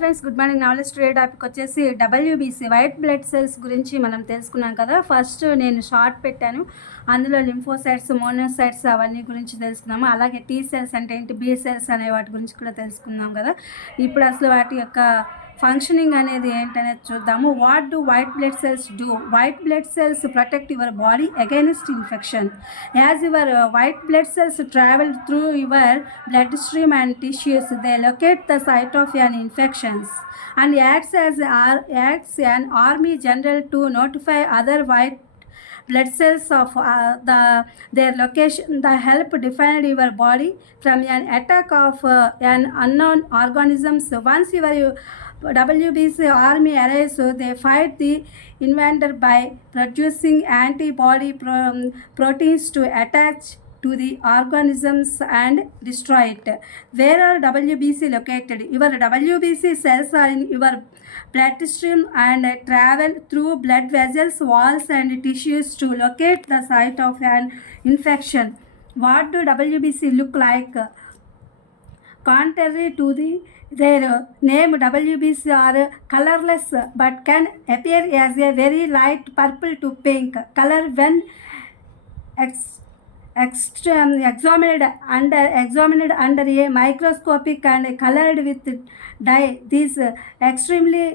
Friends, good morning. Knowledge today topic వచ్చేసి WBC white blood cells గురించి మనం తెలుసుకున్నాం కదా. ఫస్ట్ నేను షార్ట్ పెట్టాను, అందులో లింఫోసైట్స్, మోనోసైట్స్ అవన్నీ గురించి తెలుసుకున్నాము. అలాగే టీ సెల్స్ అంటే ఏంటి, బీ సెల్స్ అనే వాటి గురించి కూడా తెలుసుకున్నాం కదా. ఇప్పుడు అసలు వాటి యొక్క ఫంక్షనింగ్ అనేది ఏంటనేది చూద్దాము. What do white blood cells do? White blood cells protect your body against infection. As your white blood cells travel through your bloodstream and tissues, they locate the site of an infections and acts an army general to notify other white blood cells of their location. The help defend your body from an attack of an unknown organisms. Once your WBC army arrives, they fight the invader by producing antibody proteins to attach to the organisms and destroy it. Where are WBC located? Your WBC cells are in your bloodstream and travel through blood vessels, walls and tissues to locate the site of an infection. What do WBC look like? Contrary to their name, WBC are colorless but can appear as a very light purple to pink color when examined under a microscopic and colored with dye. These extremely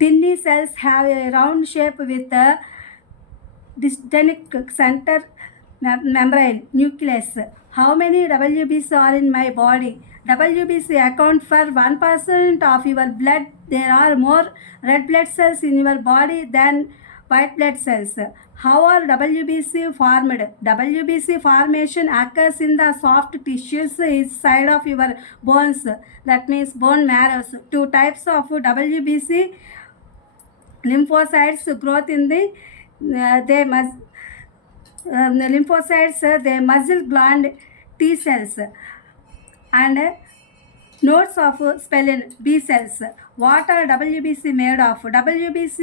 tiny cells have a round shape with a distinct center membrane nucleus. How many WBC are in my body? WBC account for 1% of your blood. There are more red blood cells in your body than white blood cells. How are WBC formed? WBC formation occurs in the soft tissues inside of your bones, that means bone marrows. Two types of WBC lymphocytes growth in the lymphocytes, the muscle gland T cells, and nodes of spleen B cells. What are WBC made of? WBC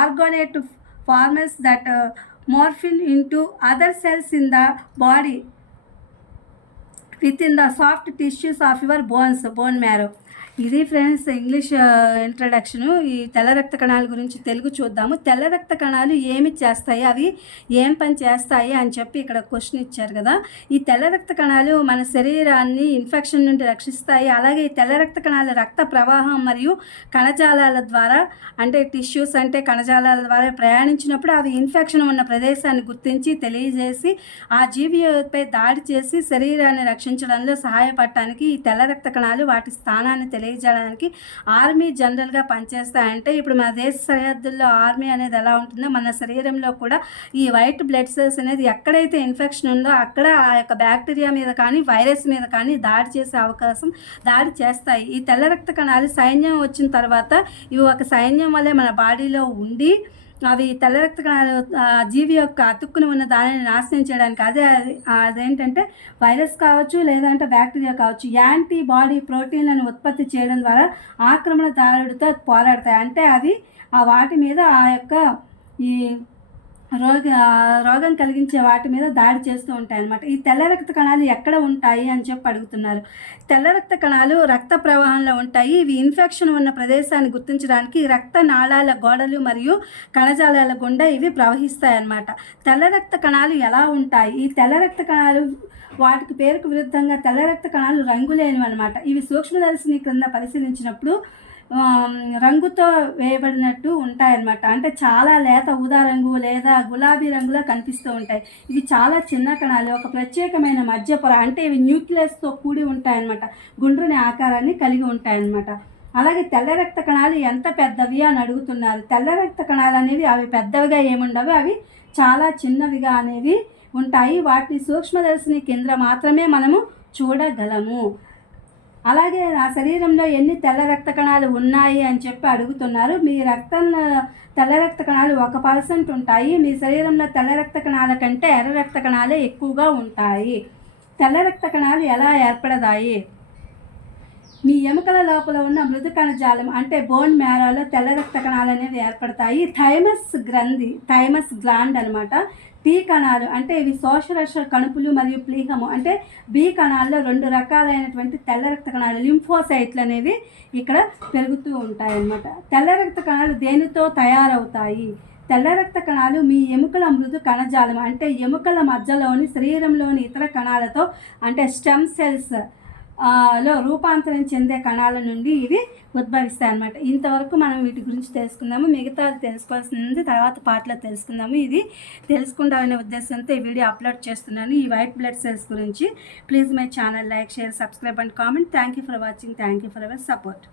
organelle forms that morph into other cells in the body within the soft tissues of your bones, bone marrow. ఇది friends English introduction. ఈ తెల్ల రక్త కణాల గురించి తెలుగు చూద్దాము. తెల్ల రక్త కణాలు ఏమి చేస్తాయి, అవి ఏం పని చేస్తాయి అని చెప్పి ఇక్కడ క్వశ్చన్ ఇచ్చారు కదా. ఈ తెల్ల రక్త కణాలు మన శరీరాన్ని ఇన్ఫెక్షన్ నుండి రక్షిస్తాయి. అలాగే ఈ తెల్ల రక్త కణాలు రక్త ప్రవాహం మరియు కణజాలాల ద్వారా, అంటే టిష్యూస్ అంటే కణజాలాల ద్వారా ప్రయాణించినప్పుడు అవి ఇన్ఫెక్షన్ ఉన్న ప్రదేశాన్ని గుర్తించి తెలియజేసి ఆ జీవిపై దాడి చేసి శరీరాన్ని రక్షించడంలో సహాయపడటానికి ఈ తెల్ల రక్త కణాలు వాటి స్థానాన్ని తెలియజేయడానికి ఆర్మీ జనరల్గా పనిచేస్తాయంటే, ఇప్పుడు మన దేశ సరిహద్దుల్లో ఆర్మీ అనేది ఎలా ఉంటుందో మన శరీరంలో కూడా ఈ వైట్ బ్లడ్ సెల్స్ అనేది ఎక్కడైతే ఇన్ఫెక్షన్ ఉందో అక్కడ ఆ యొక్క బ్యాక్టీరియా మీద కానీ వైరస్ మీద కానీ దాడి చేస్తాయి. ఈ తెల్ల రక్త కణాలు సైన్యం వచ్చిన తర్వాత ఇవి ఒక సైన్యం వల్లే మన బాడీలో ఉండి అవి తెల్ల రక్త కణాలు జీవి యొక్క అతుక్కుని ఉన్న దానిని నాశనం చేయడానికి, అదేంటంటే వైరస్ కావచ్చు లేదంటే బ్యాక్టీరియా కావచ్చు, యాంటీబాడీ ప్రోటీన్లను ఉత్పత్తి చేయడం ద్వారా ఆక్రమణదారుడితో పోరాడతాయి. అంటే అవి వాటి మీద ఆ యొక్క ఈ రోగం కలిగించే వాటి మీద దాడి చేస్తూ ఉంటాయి అన్నమాట. ఈ తెల్ల రక్త కణాలు ఎక్కడ ఉంటాయి అని చెప్పి అడుగుతున్నారు. తెల్ల రక్త కణాలు రక్త ప్రవాహంలో ఉంటాయి. ఇవి ఇన్ఫెక్షన్ ఉన్న ప్రదేశాన్ని గుర్తించడానికి రక్త నాళాల గోడలు మరియు కణజాలాల గుండా ఇవి ప్రవహిస్తాయి అన్నమాట. తెల్ల రక్త కణాలు ఎలా ఉంటాయి? ఈ తెల్ల రక్త కణాలు వాటికి పేరుకు విరుద్ధంగా తెల్ల రక్త కణాలు రంగులేనివి అనమాట. ఇవి సూక్ష్మదర్శిని క్రింద పరిశీలించినప్పుడు రంగుతో వేయబడినట్టు ఉంటాయన్నమాట. అంటే చాలా లేత ఊదా రంగు లేదా గులాబీ రంగులో కనిపిస్తూ ఉంటాయి. ఇవి చాలా చిన్న కణాలు, ఒక ప్రత్యేకమైన మధ్య పొర, అంటే ఇవి న్యూక్లియస్తో కూడి ఉంటాయన్నమాట. గుండ్రని ఆకారాన్ని కలిగి ఉంటాయన్నమాట. అలాగే తెల్ల రక్త కణాలు ఎంత పెద్దవి అని అడుగుతున్నారు. తెల్ల రక్త కణాలు అనేవి అవి పెద్దవిగా ఏముండవు, అవి చాలా చిన్నవిగా అనేవి ఉంటాయి. వాటిని సూక్ష్మదర్శిని కేంద్ర మాత్రమే మనము చూడగలము. అలాగే ఆ శరీరంలో ఎన్ని తెల్ల రక్త కణాలు ఉన్నాయి అని చెప్పి అడుగుతున్నారు. మీ తెల్ల రక్త కణాలు 1% ఉంటాయి. మీ శరీరంలో తెల్ల రక్త కణాల కంటే ఎర్ర రక్త కణాలే ఎక్కువగా ఉంటాయి. తెల్ల రక్త కణాలు ఎలా ఏర్పడతాయి? మీ ఎముకల లోపల ఉన్న మృదు కణజాలం అంటే బోన్ మ్యారోలో తెల్ల రక్త కణాలు అనేవి ఏర్పడతాయి. థైమస్ గ్రంథి, థైమస్ గ్లాండ్ అనమాట. టీ కణాలు అంటే ఇవి శోషరస కణుపులు మరియు ప్లీహము అంటే బి కణాల్లో 2 రకాలైనటువంటి తెల్ల రక్త కణాలు లింఫోసైట్లు అనేవి ఇక్కడ పెరుగుతూ ఉంటాయి అన్నమాట. తెల్ల రక్త కణాలు దేనితో తయారవుతాయి? తెల్ల రక్త కణాలు మీ ఎముకల మృదు కణజాలం అంటే ఎముకల మధ్యలోని శరీరంలోని ఇతర కణాలతో అంటే స్టెమ్ సెల్స్ లో రూపాంతరం చెందే కణాల నుండి ఇవి ఉద్భవిస్తాయి అన్నమాట. ఇంతవరకు మనం వీటి గురించి తెలుసుకుందాము. మిగతాది తెలుసుకోవాల్సింది తర్వాత పార్ట్లో తెలుసుకుందాము. ఇది తెలుసుకుంటామనే ఉద్దేశంతో ఈ వీడియో అప్లోడ్ చేస్తున్నాను ఈ వైట్ బ్లడ్ సెల్స్ గురించి. Please my channel like, share, subscribe and comment. Thank you for watching. Thank you for our support.